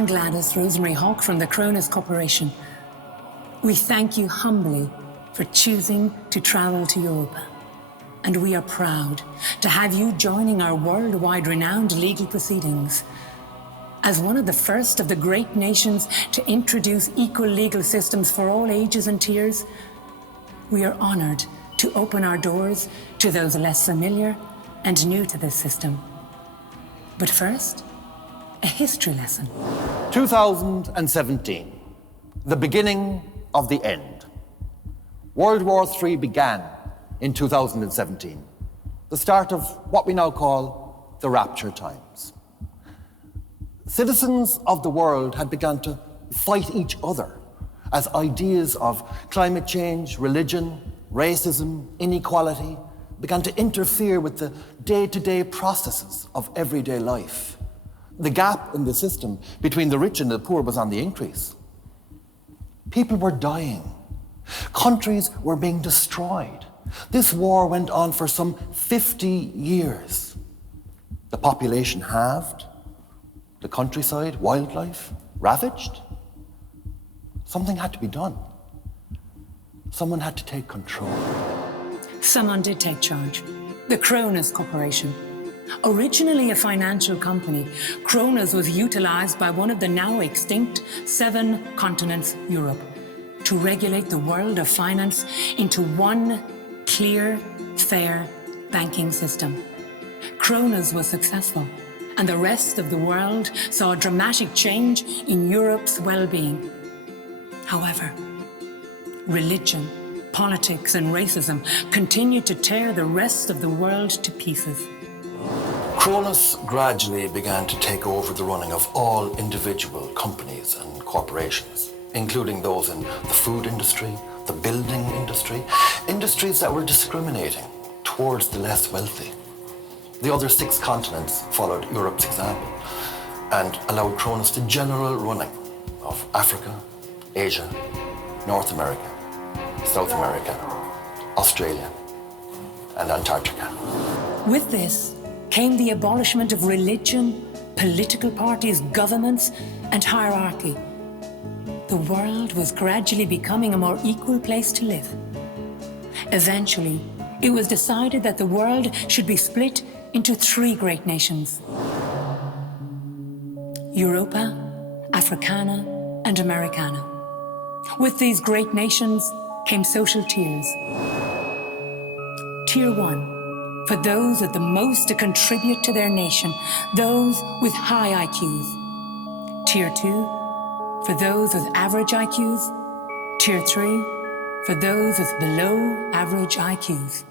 I'm Gladys Rosemary Hawke from the Kronos Corporation. We thank you humbly for choosing to travel to Europa. And we are proud to have you joining our worldwide renowned legal proceedings. As one of the first of the great nations to introduce equal legal systems for all ages and tiers, we are honored to open our doors to those less familiar and new to this system. But first, a history lesson. 2017, the beginning of the end. World War III began in 2017, the start of what we now call the rapture times. Citizens of the world had begun to fight each other as ideas of climate change, religion, racism, inequality began to interfere with the day-to-day processes of everyday life. The gap in the system between the rich and the poor was on the increase. People were dying. Countries were being destroyed. This war went on for some 50 years. The population halved. The countryside, wildlife, ravaged. Something had to be done. Someone had to take control. Someone did take charge. The Kronos Corporation. Originally a financial company, Kronos was utilized by one of the now extinct 7 continents, Europe, to regulate the world of finance into one clear, fair banking system. Kronos was successful, and the rest of the world saw a dramatic change in Europe's well-being. However, religion, politics, and racism continued to tear the rest of the world to pieces. Kronos gradually began to take over the running of all individual companies and corporations, including those in the food industry, the building industry, industries that were discriminating towards the less wealthy. The other 6 continents followed Europe's example and allowed Kronos the general running of Africa, Asia, North America, South America, Australia, and Antarctica. With this came the abolishment of religion, political parties, governments, and hierarchy. The world was gradually becoming a more equal place to live. Eventually, it was decided that the world should be split into 3 great nations: Europa, Africana, and Americana. With these great nations came social tiers. Tier 1, for those with the most to contribute to their nation, those with high IQs. Tier 2, for those with average IQs. Tier 3, for those with below average IQs.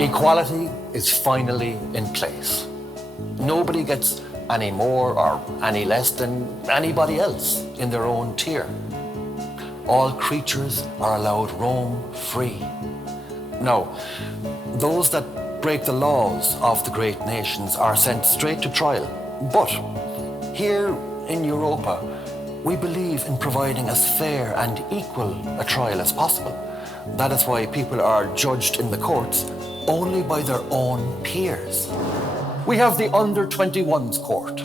Equality is finally in place. Nobody gets any more or any less than anybody else in their own tier. All creatures are allowed roam free. Now, those that break the laws of the great nations are sent straight to trial. But here in Europa, we believe in providing as fair and equal a trial as possible. That is why people are judged in the courts only by their own peers. We have the under-21s court,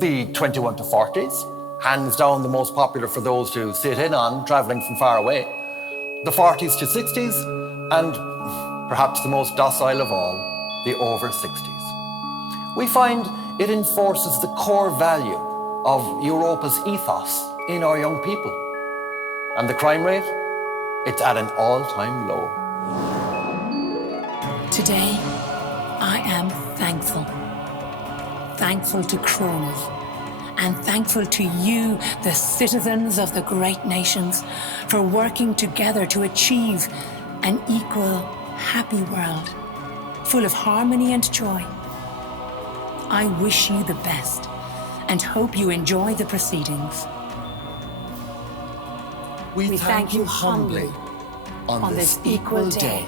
the 21 to 40s, hands down the most popular for those to sit in on traveling from far away, the 40s to 60s, and perhaps the most docile of all, the over 60s. We find it enforces the core value of Europa's ethos in our young people. And the crime rate? It's at an all-time low. Today, I am thankful. Thankful to Kronos, and thankful to you, the citizens of the great nations, for working together to achieve an equal, happy world, full of harmony and joy. I wish you the best, and hope you enjoy the proceedings. We thank you humbly on this equal day.